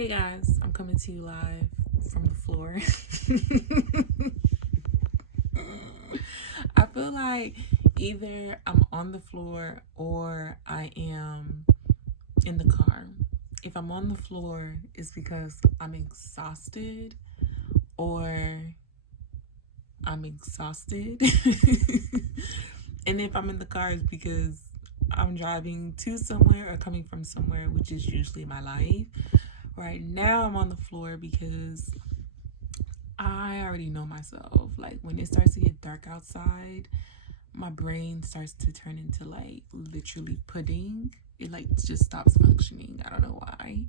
Hey guys, I'm coming to you live from the floor. I feel like either I'm on the floor or I am in the car. If I'm on the floor, it's because I'm exhausted or I'm exhausted. And if I'm in the car, it's because I'm driving to somewhere or coming from somewhere, which is usually my life. Right now, I'm on the floor because I already know myself. Like, when it starts to get dark outside, my brain starts to turn into, like, literally pudding. It, like, just stops functioning. I don't know why.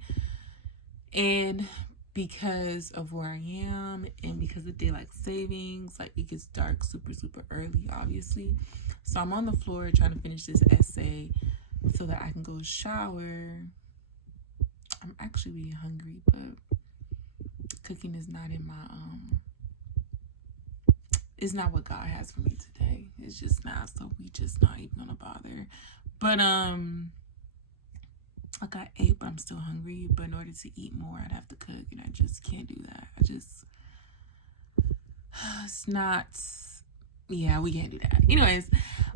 And because of where I am and because of daylight savings, like, it gets dark super, super early, obviously. So I'm on the floor trying to finish this essay so that I can go shower. I'm actually really hungry, but cooking is not in my it's not what God has for me today. It's just not, so we just not even gonna bother. But like, I ate, but I'm still hungry. But in order to eat more, I'd have to cook, and I just can't do that. It's not, yeah, we can't do that. Anyways,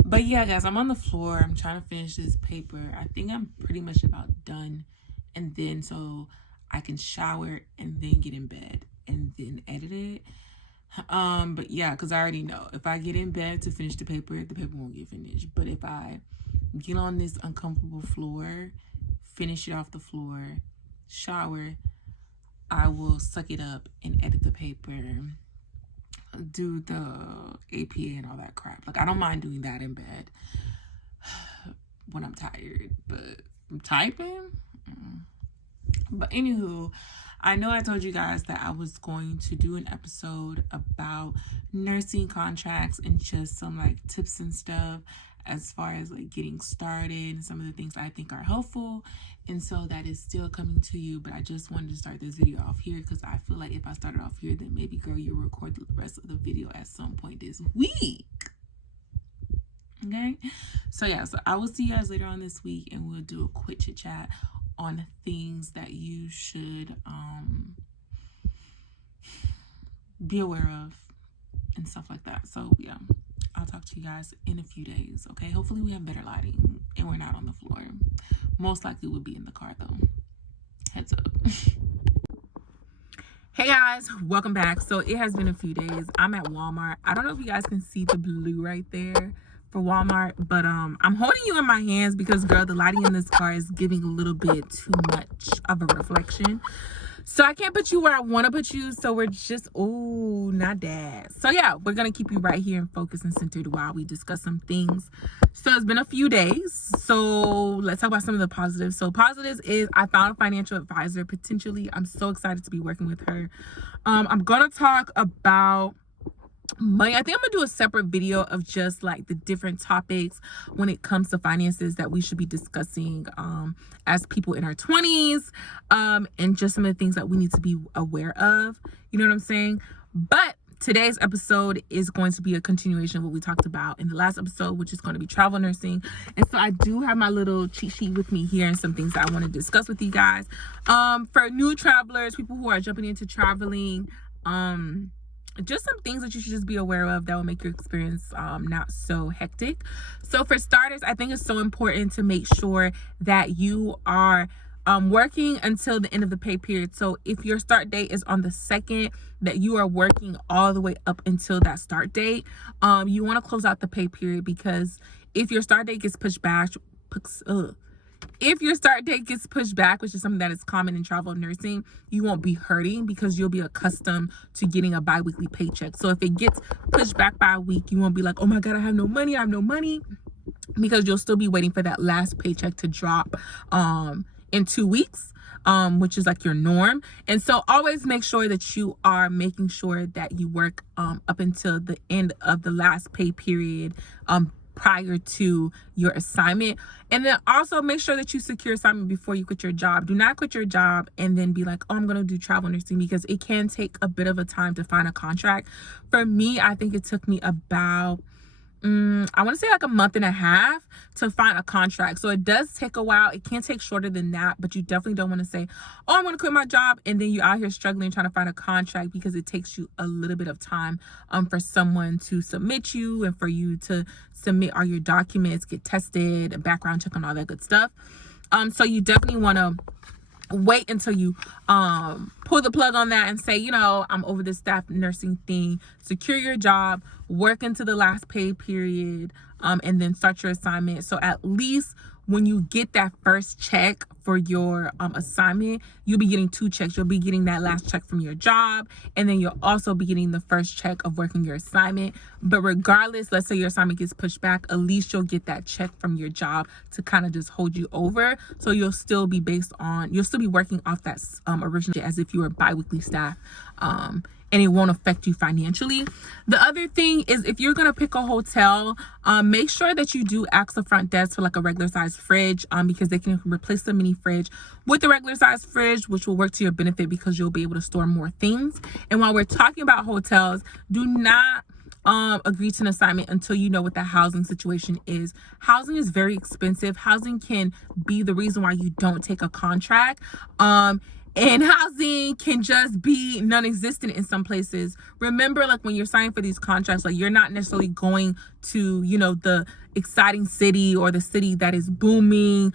but yeah, guys, I'm on the floor. I'm trying to finish this paper. I think I'm pretty much about done. And then so I can shower and then get in bed and then edit it. But yeah, because I already know if I get in bed to finish the paper won't get finished. But if I get on this uncomfortable floor, finish it off the floor, shower, I will suck it up and edit the paper, do the APA and all that crap. Like, I don't mind doing that in bed when I'm tired, but I'm typing. But anywho, I know I told you guys that I was going to do an episode about nursing contracts and just some like tips and stuff as far as like getting started and some of the things I think are helpful. And so that is still coming to you, but I just wanted to start this video off here because I feel like if I started off here, then maybe, girl, you'll record the rest of the video at some point this week. Okay, so yeah, so I will see you guys later on this week, and we'll do a quick chit chat on things that you should be aware of and stuff like that. So yeah, I'll talk to you guys in a few days. Okay, hopefully we have better lighting and we're not on the floor. Most likely we'll be in the car though. Heads up. Hey guys, welcome back. So it has been a few days. I'm at Walmart. I don't know if you guys can see the blue right there for Walmart, but I'm holding you in my hands because, girl, the lighting in this car is giving a little bit too much of a reflection. So I can't put you where I want to put you. So we're just, oh, not that. So yeah, we're going to keep you right here and focused and centered while we discuss some things. So it's been a few days. So let's talk about some of the positives. So positives is I found a financial advisor, potentially. I'm so excited to be working with her. I'm going to talk about money. I think I'm gonna do a separate video of just like the different topics when it comes to finances that we should be discussing as people in our 20s, and just some of the things that we need to be aware of, you know what I'm saying? But today's episode is going to be a continuation of what we talked about in the last episode, which is going to be travel nursing. And so I do have my little cheat sheet with me here and some things that I want to discuss with you guys. For new travelers, people who are jumping into traveling, just some things that you should just be aware of that will make your experience not so hectic. So for starters, I think it's so important to make sure that you are working until the end of the pay period. So if your start date is on the 2nd, that you are working all the way up until that start date. You want to close out the pay period, because if your start date gets pushed back, if your start date gets pushed back, which is something that is common in travel nursing, you won't be hurting because you'll be accustomed to getting a bi-weekly paycheck. So if it gets pushed back by a week, you won't be like, oh my God, I have no money, because you'll still be waiting for that last paycheck to drop in 2 weeks, which is like your norm. And so always make sure that you are making sure that you work up until the end of the last pay period, prior to your assignment. And then also make sure that you secure assignment before you quit your job. Do not quit your job and then be like, oh, I'm going to do travel nursing, because it can take a bit of a time to find a contract. For me, I think it took me about I want to say like a month and a half to find a contract. So it does take a while. It can take shorter than that, but you definitely don't want to say, oh, I'm going to quit my job, and then you're out here struggling trying to find a contract, because it takes you a little bit of time for someone to submit you and for you to submit all your documents, get tested, and background check and all that good stuff. So you definitely want to wait until you pull the plug on that and say, you know, I'm over this staff nursing thing. Secure your job, work into the last pay period, and then start your assignment. So at least when you get that first check for your assignment, you'll be getting 2 checks. You'll be getting that last check from your job, and then you'll also be getting the first check of working your assignment. But regardless, let's say your assignment gets pushed back, at least you'll get that check from your job to kind of just hold you over. So you'll still be working off that original as if you were bi-weekly staff. And it won't affect you financially. The other thing is, if you're gonna pick a hotel, make sure that you do ask the front desk for like a regular size fridge, because they can replace the mini fridge with the regular size fridge, which will work to your benefit because you'll be able to store more things. And while we're talking about hotels, do not agree to an assignment until you know what the housing situation is. Housing is very expensive. Housing can be the reason why you don't take a contract. And housing can just be non-existent in some places. Remember, like when you're signing for these contracts, like you're not necessarily going to, you know, the exciting city or the city that is booming.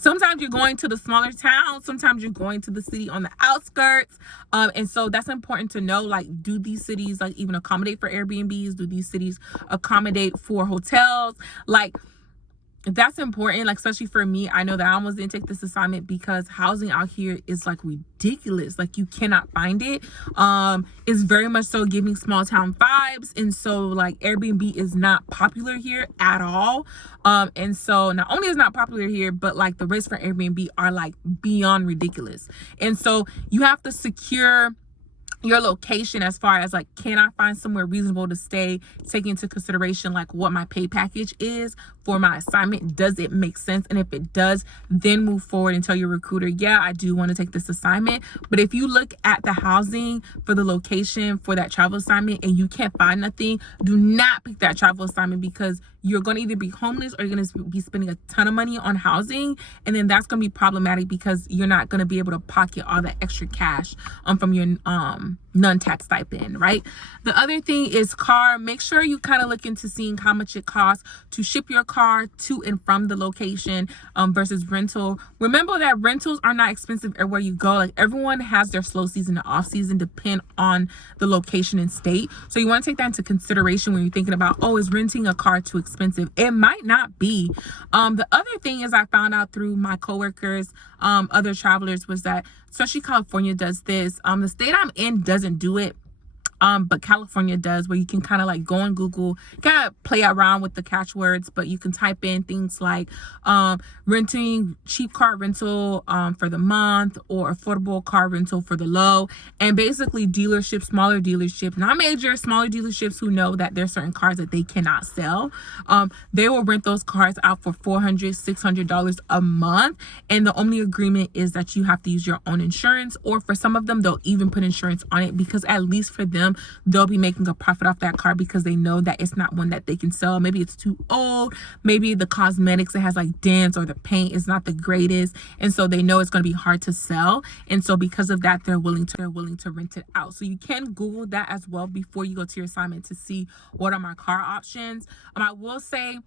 Sometimes you're going to the smaller towns. Sometimes you're going to the city on the outskirts. And so that's important to know. Like, do these cities like even accommodate for Airbnbs? Do these cities accommodate for hotels? Like, that's important, like especially for me. I know that I almost didn't take this assignment because housing out here is like ridiculous. Like you cannot find it. It's very much so giving small town vibes, and so like Airbnb is not popular here at all. And so not only is not popular here, but like the rates for Airbnb are like beyond ridiculous. And so you have to secure your location as far as like, can I find somewhere reasonable to stay, taking into consideration like what my pay package is for my assignment. Does it make sense? And if it does, then move forward and tell your recruiter, yeah, I do want to take this assignment. But if you look at the housing for the location for that travel assignment and you can't find nothing, do not pick that travel assignment, because you're going to either be homeless or you're going to be spending a ton of money on housing, and then that's going to be problematic because you're not going to be able to pocket all that extra cash from your non-tax stipend, right? The other thing is car. Make sure you kind of look into seeing how much it costs to ship your car to and from the location versus rental. Remember that rentals are not expensive everywhere you go. Like everyone has their slow season and off season depend on the location and state. So you want to take that into consideration when you're thinking about, oh, is renting a car too expensive? It might not be. The other thing is I found out through my coworkers, other travelers, was that especially California does this. The state I'm in doesn't do it. But California does, where you can kind of like go on Google, kind of play around with the catchwords, but you can type in things like renting cheap car rental for the month, or affordable car rental for the low. And basically dealerships, smaller dealerships, not major, smaller dealerships who know that there's certain cars that they cannot sell, they will rent those cars out for $400, $600 a month. And the only agreement is that you have to use your own insurance, or for some of them, they'll even put insurance on it, because at least for them, they'll be making a profit off that car because they know that it's not one that they can sell. Maybe it's too old. Maybe the cosmetics, it has like dents, or the paint is not the greatest. And so they know it's going to be hard to sell. And so because of that, they're willing to rent it out. So you can Google that as well before you go to your assignment to see what are my car options. I will say,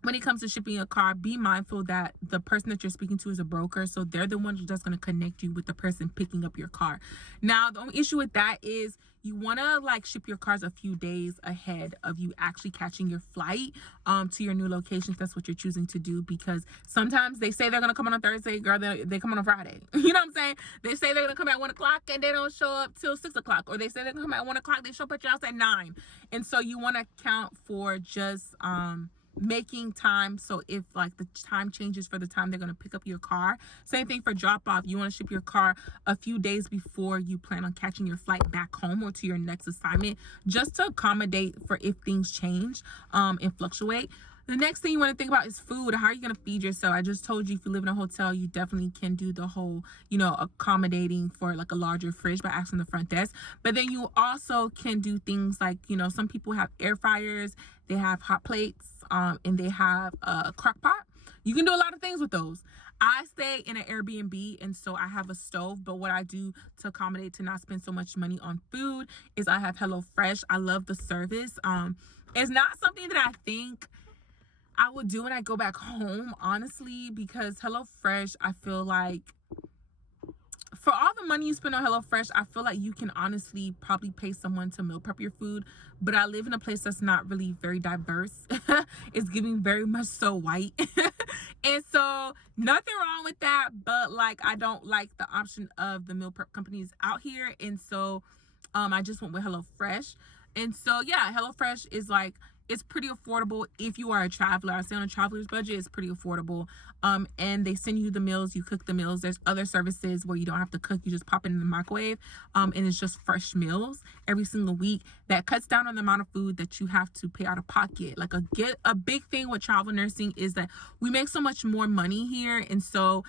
when it comes to shipping a car, be mindful that the person that you're speaking to is a broker. So they're the ones that's going to connect you with the person picking up your car. Now, the only issue with that is you want to like ship your cars a few days ahead of you actually catching your flight to your new location, if that's what you're choosing to do, because sometimes they say they're going to come on Thursday, girl, they come on a Friday. You know what I'm saying? They say they're going to come at 1 o'clock and they don't show up till 6 o'clock, or they say they're going to come at 1 o'clock, they show up at your house at 9. And so you want to count for just making time. So if like the time changes for the time they're going to pick up your car, same thing for drop off. You want to ship your car a few days before you plan on catching your flight back home or to your next assignment, just to accommodate for if things change and fluctuate. The next thing you want to think about is food. How are you going to feed yourself? I just told you, if you live in a hotel, you definitely can do the whole, accommodating for like a larger fridge by asking the front desk. But then you also can do things like, some people have air fryers, they have hot plates, and they have a crock pot. You can do a lot of things with those. I stay in an Airbnb, and so I have a stove, but what I do to accommodate to not spend so much money on food is I have HelloFresh. I love the service. It's not something that I think I would do when I go back home, honestly, because HelloFresh, I feel like for all the money you spend on HelloFresh, I feel like you can honestly probably pay someone to meal prep your food. But I live in a place that's not really very diverse. It's giving very much so white. And so nothing wrong with that. But like, I don't like the option of the meal prep companies out here. And so I just went with HelloFresh. And so, yeah, HelloFresh is like, it's pretty affordable if you are a traveler. I say on a traveler's budget, it's pretty affordable. And they send you the meals, you cook the meals. There's other services where you don't have to cook, you just pop it in the microwave. And it's just fresh meals every single week. That cuts down on the amount of food that you have to pay out of pocket. Like a big thing with travel nursing is that we make so much more money here. And so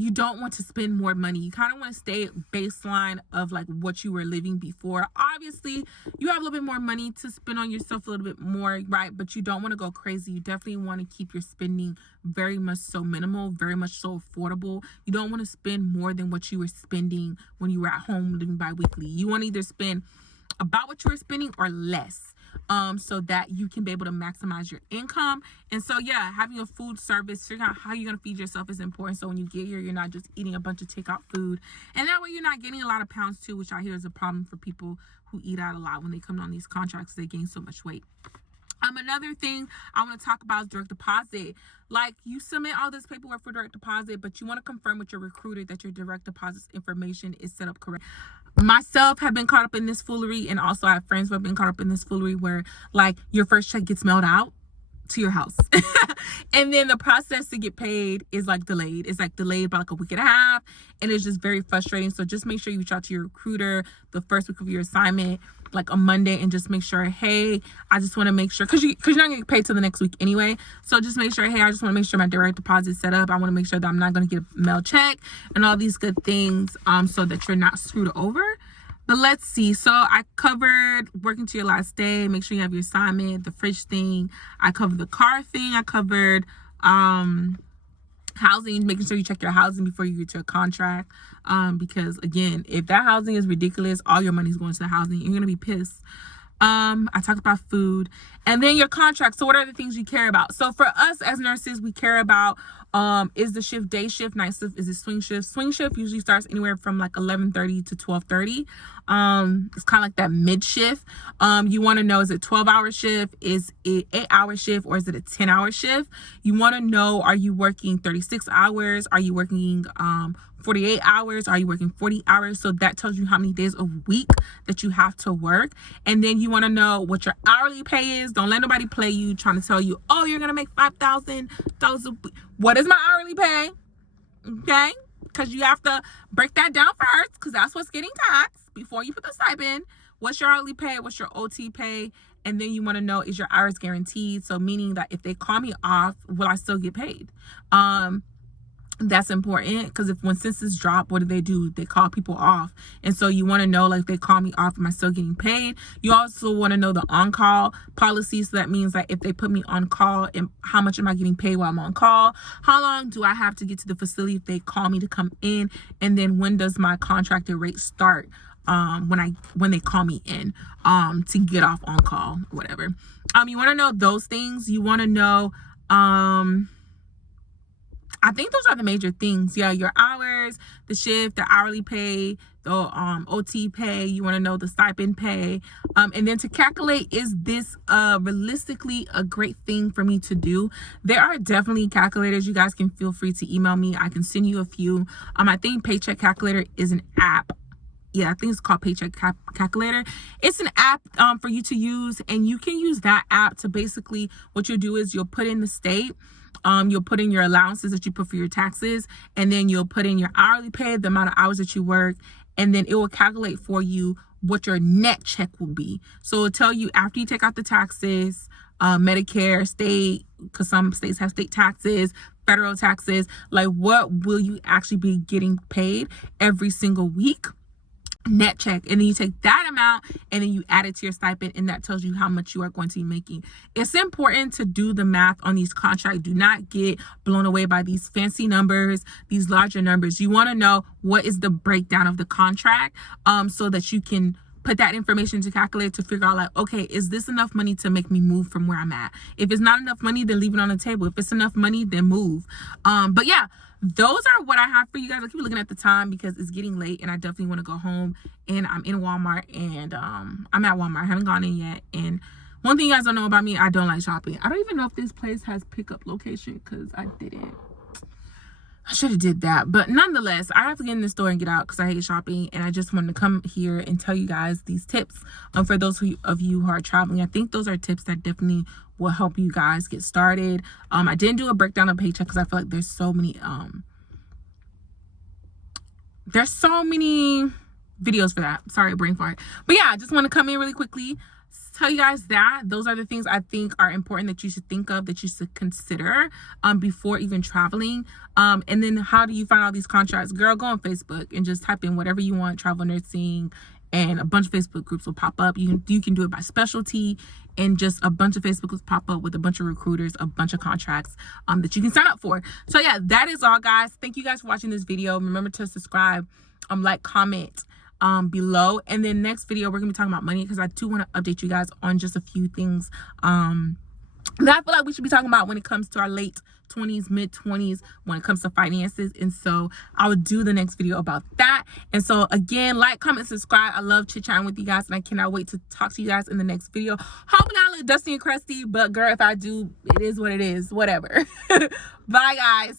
you don't want to spend more money. You kind of want to stay baseline of like what you were living before. Obviously, you have a little bit more money to spend on yourself, a little bit more, right? But you don't want to go crazy. You definitely want to keep your spending very much so minimal, very much so affordable. You don't want to spend more than what you were spending when you were at home living bi-weekly. You want to either spend about what you were spending or less. So that you can be able to maximize your income. And so, yeah, having a food service, figuring out how you're going to feed yourself is important. So when you get here, you're not just eating a bunch of takeout food. And that way you're not getting a lot of pounds too, which I hear is a problem for people who eat out a lot. When they come on these contracts, they gain so much weight. Another thing I want to talk about is direct deposit. Like, you submit all this paperwork for direct deposit, but you want to confirm with your recruiter that your direct deposit information is set up correct. Myself have been caught up in this foolery, and also I have friends who have been caught up in this foolery where like your first check gets mailed out to your house and then the process to get paid is like delayed. It's like delayed by like a week and a half, and it's just very frustrating. So just make sure you reach out to your recruiter the first week of your assignment, like a Monday, and just make sure, hey, I just want to make sure, because you're not gonna get paid till the next week anyway. So just make sure, hey, I just want to make sure my direct deposit is set up. I want to make sure that I'm not going to get a mail check and all these good things, so that you're not screwed over. But let's see. So I covered working to your last day. Make sure you have your assignment, the fridge thing. I covered the car thing. I covered housing, making sure you check your housing before you get to a contract. Because again, if that housing is ridiculous, all your money's going to the housing. You're gonna be pissed. I talked about food, and then your contract. So what are the things you care about? So for us as nurses, we care about is the shift day shift, night shift, is it swing shift? Swing shift usually starts anywhere from like 11:30 to 12:30. It's kind of like that mid shift. You want to know, is it 12-hour shift, is it 8-hour shift, or is it a 10-hour shift? You want to know, are you working 36 hours? Are you working 48 hours? Are you working 40 hours? So that tells you how many days a week that you have to work. And then you want to know what your hourly pay is. Don't let nobody play you trying to tell you, oh, you're going to make $5,000 a week. What is my hourly pay? Okay? Because you have to break that down first, because that's what's getting taxed before you put the stipend. What's your hourly pay? What's your OT pay? And then you want to know, is your hours guaranteed? So meaning that if they call me off, will I still get paid? That's important, because when census drop, what do? They call people off. And so you want to know, like, if they call me off, am I still getting paid? You also want to know the on-call policy. So that means, like, if they put me on call, and how much am I getting paid while I'm on call? How long do I have to get to the facility if they call me to come in? And then when does my contracted rate start when they call me in to get off on call or whatever. You want to know those things. You want to know I think those are the major things. Yeah, your hours, the shift, the hourly pay, the OT pay. You want to know the stipend pay. And then to calculate, is this realistically a great thing for me to do? There are definitely calculators. You guys can feel free to email me. I can send you a few. I think Paycheck Calculator is an app. Yeah, I think it's called Paycheck Calculator. It's an app for you to use, and you can use that app to basically, what you'll do is you'll put in the state. You'll put in your allowances that you put for your taxes, and then you'll put in your hourly pay, the amount of hours that you work, and then it will calculate for you what your net check will be. So it'll tell you after you take out the taxes, Medicare, state, because some states have state taxes, federal taxes. Like, what will you actually be getting paid every single week? Net check. And then you take that amount and then you add it to your stipend, and that tells you how much you are going to be making. It's important to do the math on these contracts. Do not get blown away by these fancy numbers, these larger numbers. You want to know what is the breakdown of the contract, so that you can put that information to calculate to figure out, like, okay, is this enough money to make me move from where I'm at? If it's not enough money, then leave it on the table. If it's enough money, then move. But yeah, those are what I have for you guys. I keep looking at the time because it's getting late and I definitely want to go home. And I'm in Walmart, and I'm at Walmart. I haven't gone in yet. And one thing you guys don't know about me, I don't like shopping. I don't even know if this place has pickup location because I didn't. I should have did that. But nonetheless, I have to get in the store and get out because I hate shopping. And I just wanted to come here and tell you guys these tips for those of you who are traveling. I think those are tips that definitely will help you guys get started. I didn't do a breakdown of paycheck because I feel like there's so many videos for that. Sorry, brain fart. But yeah, I just want to come in really quickly, tell you guys that those are the things I think are important that you should think of, that you should consider before even traveling. And then how do you find all these contracts? Girl, go on Facebook and just type in whatever you want, travel nursing, and a bunch of Facebook groups will pop up. You can do it by specialty, and just a bunch of Facebook groups pop up with a bunch of recruiters, a bunch of contracts that you can sign up for. So yeah, that is all, guys. Thank you guys for watching this video. Remember to subscribe, like, comment below. And then next video we're gonna be talking about money, because I do want to update you guys on just a few things that I feel like we should be talking about when it comes to our late 20s, mid 20s, when it comes to finances. And so I will do the next video about that. And so again, like, comment, subscribe. I love chit chatting with you guys, and I cannot wait to talk to you guys in the next video. Hoping I look dusty and crusty, but girl, if I do, it is what it is. Whatever. Bye, guys.